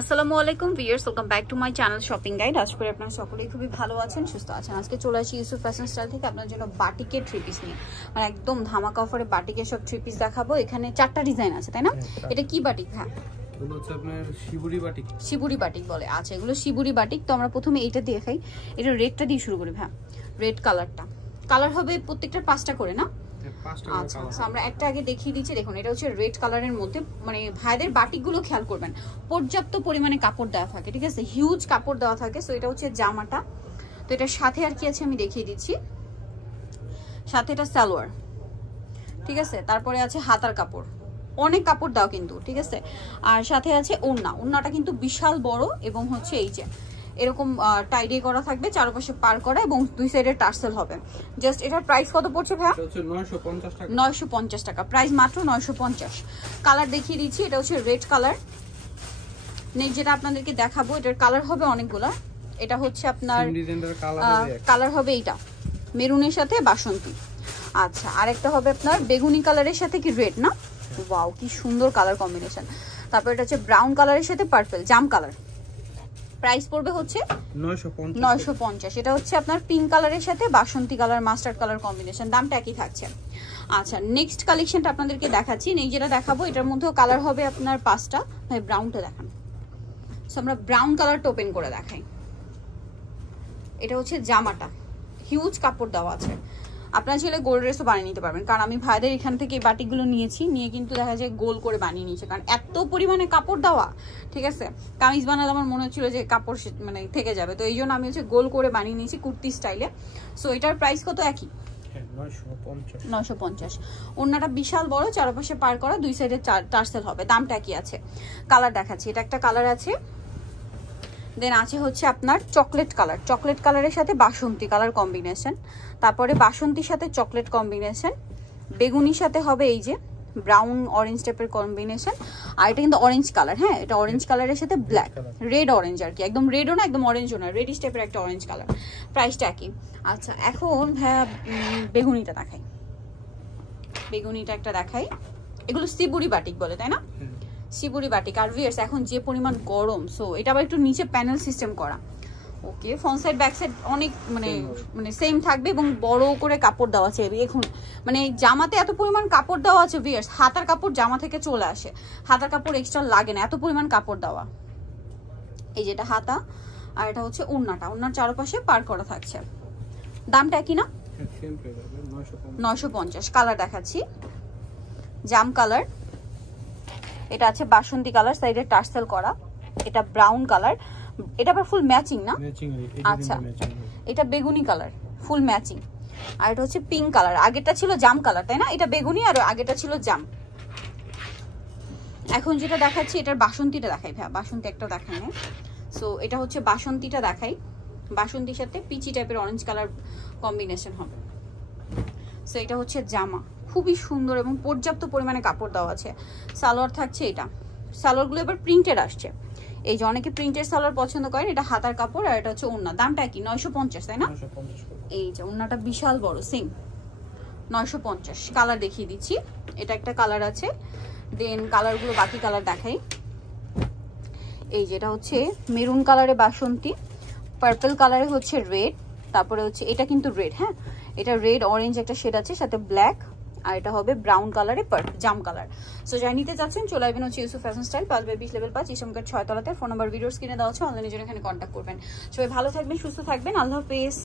আসসালামু আলাইকুম viewers, welcome back to my channel shopping guide. আশা করি আপনারা সকলেই খুবই ভালো আছেন, সুস্থ আছেন। আজকে চলে আসি ইউসুফ ফ্যাশন স্টাইল থেকে আপনার জন্য বাটিকের থ্রি পিস নিয়ে, মানে একদম ধামাকা অফারে বাটিকের সব থ্রি পিস দেখাবো। এখানে 4টা ডিজাইন আছে, তাই না? এটা কি বাটিক? হ্যাঁ, এগুলো হচ্ছে আপনার শিবুরি বাটিক। শিবুরি বাটিক বলে। আচ্ছা, এগুলো শিবুরি বাটিক। তো আমরা প্রথমে এইটা দিয়ে দেখাই। এটা রেডটা দিয়ে শুরু করি। হ্যাঁ, রেড কালারটা। কালার হবে প্রত্যেকটার 5টা করে, না? আচ্ছা, আমরা একটা আগে দেখিয়ে দিচ্ছি। দেখুন, এটা হচ্ছে রেড কালারের মধ্যে, মানে ভাইদের বাটিকগুলো খেয়াল করবেন, পর্যাপ্ত পরিমাণে কাপড় দেওয়া থাকে, ঠিক আছে? হিউজ কাপড় দেওয়া থাকে। সো এটা হচ্ছে জামাটা। তো এটার সাথে আর কি আছে আমি দেখিয়ে দিচ্ছি। সাথে এটা সালোয়ার, ঠিক আছে? তারপরে আছে হাতার কাপড়, অনেক কাপড় দাও কিন্তু, ঠিক আছে? আর সাথে আছে ওড়না। ওড়নাটা কিন্তু বিশাল বড় এবং হচ্ছে এই যে এরকম টাইডে করা থাকবে, চারপাশে পার করা এবং দুই সাইডে টার্সেল হবে। জাস্ট এটার প্রাইস কত পড়ছে ভাইয়া? এটা হচ্ছে 950 টাকা। 950 টাকা প্রাইস, মাত্র 950। কালার দেখিয়ে দিচ্ছি। এটা হচ্ছে রেড কালার। নেক্সট যেটা আপনাদেরকে দেখাবো, এটার কালার হবে অনেকগুলা। এটা হচ্ছে আপনার কালার হবে এইটা মেরুনের সাথে বাসন্তী। আচ্ছা, আরেকটা হবে আপনার বেগুনি কালারের সাথে কি রেড, না? ওয়াও, কি সুন্দর কালার কম্বিনেশন। তারপর এটা হচ্ছে ব্রাউন কালারের সাথে পার্পল জাম কালার। প্রাইস পড়বে হচ্ছে 950। এটা হচ্ছে আপনার পিঙ্ক কালারের সাথে বাসন্তী কালার, মাস্টার্ড কালার কম্বিনেশন। দামটা একই থাকছে। আচ্ছা, নেক্সট কালেকশনটা আপনাদেরকে দেখাচ্ছি। এই যেটা দেখাবো এটার মধ্যেও কালার হবে আপনার 5টা। ভাই ব্রাউনটা দেখান। সো আমরা ব্রাউন কালারটা ওপেন করে দেখাই। এটা হচ্ছে জামাটা, হিউজ কাপড় দেওয়া আছে। আপনারা চাইলে গোল ড্রেসও বানিয়ে নিতে পারবেন, কারণ আমি ভাইদের এখান থেকে এই বাটিকগুলো নিয়েছি, নিয়ে কিন্তু দেখা যায় গোল করে বানিয়ে নিয়েছে, কারণ এত পরিমাণে কাপড় দেওয়া, ঠিক আছে? কামিজ বানালে আমার মনে হচ্ছিল যে কাপড় মানে থেকে যাবে, তো এই জন্য আমি হচ্ছে গোল করে বানিয়ে নিয়েছি কুর্তি স্টাইলে। সো এটার প্রাইস কত? একই 950। ওড়নাটা বিশাল বড়, চারপাশে পার করা, দুই সাইডে টার্সেল হবে। দামটা কি আছে? কালার দেখাচ্ছি। এটা একটা কালার আছে, দেন আছে হচ্ছে আপনার চকলেট কালার। চকলেট কালারের সাথে বাসন্তী কালার কম্বিনেশন, তারপরে বাসন্তীর সাথে চকলেট কম্বিনেশন, বেগুনির সাথে হবে এই যে ব্রাউন অরেঞ্জ টাইপের কম্বিনেশন। আর এটা কিন্তু অরেঞ্জ কালার। হ্যাঁ, এটা অরেঞ্জ কালারের সাথে ব্ল্যাক, রেড অরেঞ্জ আর কি, একদম রেডও না একদম অরেঞ্জও না, রেডিশ টাইপের একটা অরেঞ্জ কালার। প্রাইসটা কি? আচ্ছা, এখন হ্যাঁ বেগুনিটা দেখাই। বেগুনিটা একটা দেখাই। এগুলো শিবুরি বাটিক বলে, তাই না? Shibori batik. আর ভিউয়ার্স, এখন যে পরিমাণ গরম, সো এটা আবার একটু নিচে প্যানেল সিস্টেম করা। ওকে, ফ্রন্ট সাইড ব্যাক সাইড অনেক মানে সেম থাকবে এবং বড় করে কাপড় দেওয়া আছে। এখন মানে জামাতে এত পরিমাণ কাপড় দেওয়া আছে ভিউয়ার্স, হাতার কাপড় জামা থেকে চলে আসে, হাতার কাপড় এক্সট্রা লাগে না, এত পরিমাণ কাপড় দেওয়া। এই যেটা হাতা, আর এটা হচ্ছে ওড়নাটা। ওড়নার চারপাশে পার করা থাকছে। দামটা কি না? 950। কালার দেখাচ্ছি। জাম কালার, এটা আছে বাসন্তী কালার, সাইডে টার্সেল করা। এটা ব্রাউন কালার, এটা আবার ফুল ম্যাচিং, না? আচ্ছা, এটা বেগুনি কালার, ফুল ম্যাচিং। আর এটা হচ্ছে পিঙ্ক কালার। আগেরটা ছিল জাম কালার, তাই না? এটা বেগুনি আর আগেরটা ছিল জাম। এখন যেটা দেখাচ্ছি এটার বাসন্তীটা দেখাই। ভাই বাসন্তী একটা দেখাই। সো এটা হচ্ছে বাসন্তীটা দেখাই। বাসন্তীর সাথে পিচি টাইপের অরেঞ্জ কালার কম্বিনেশন হবে। সো এটা হচ্ছে জামা, খুবই সুন্দর এবং পর্যাপ্ত পরিমাণে কাপড় দেওয়া আছে। সালোয়ার থাকছে এটা। সালোয়ারগুলো এবার প্রিন্টেড আসছে। এই যে অনেকে প্রিন্টেড সালোয়ার পছন্দ করেন। এটা হাতার কাপড় আর এটা হচ্ছে ওড়না। দামটা কি? 950, তাই না? এই যে ওড়নাটা বিশাল বড়, সেম 950। কালার দেখিয়ে দিচ্ছি। এটা একটা কালার আছে, দেন কালারগুলো বাকি কালার দেখাই। এই যেটা হচ্ছে মেরুন কালারে বাসন্তী, পার্পল কালারে হচ্ছে রেড, তারপরে হচ্ছে এটা কিন্তু রেড। হ্যাঁ, এটা রেড অরেঞ্জ একটা শেড আছে, সাথে ব্ল্যাক, আর এটা হবে ব্রাউন কালারে জাম কালার। সো যাই নিতে চাচ্ছেন চলে আসবেন হচ্ছে ইউসুফ ফ্যাশন স্টাইল, 5/20 লেভেল 5, ইসলামগেট 6 তলাতে। ফোন নাম্বার ভিডিওর স্ক্রিনে দেওয়া আছে, অনলাইনে জন্য এখানে কন্ট্যাক্ট করবেন। সবাই ভালো থাকবেন, সুস্থ থাকবেন। আল্লাহ হাফেজ।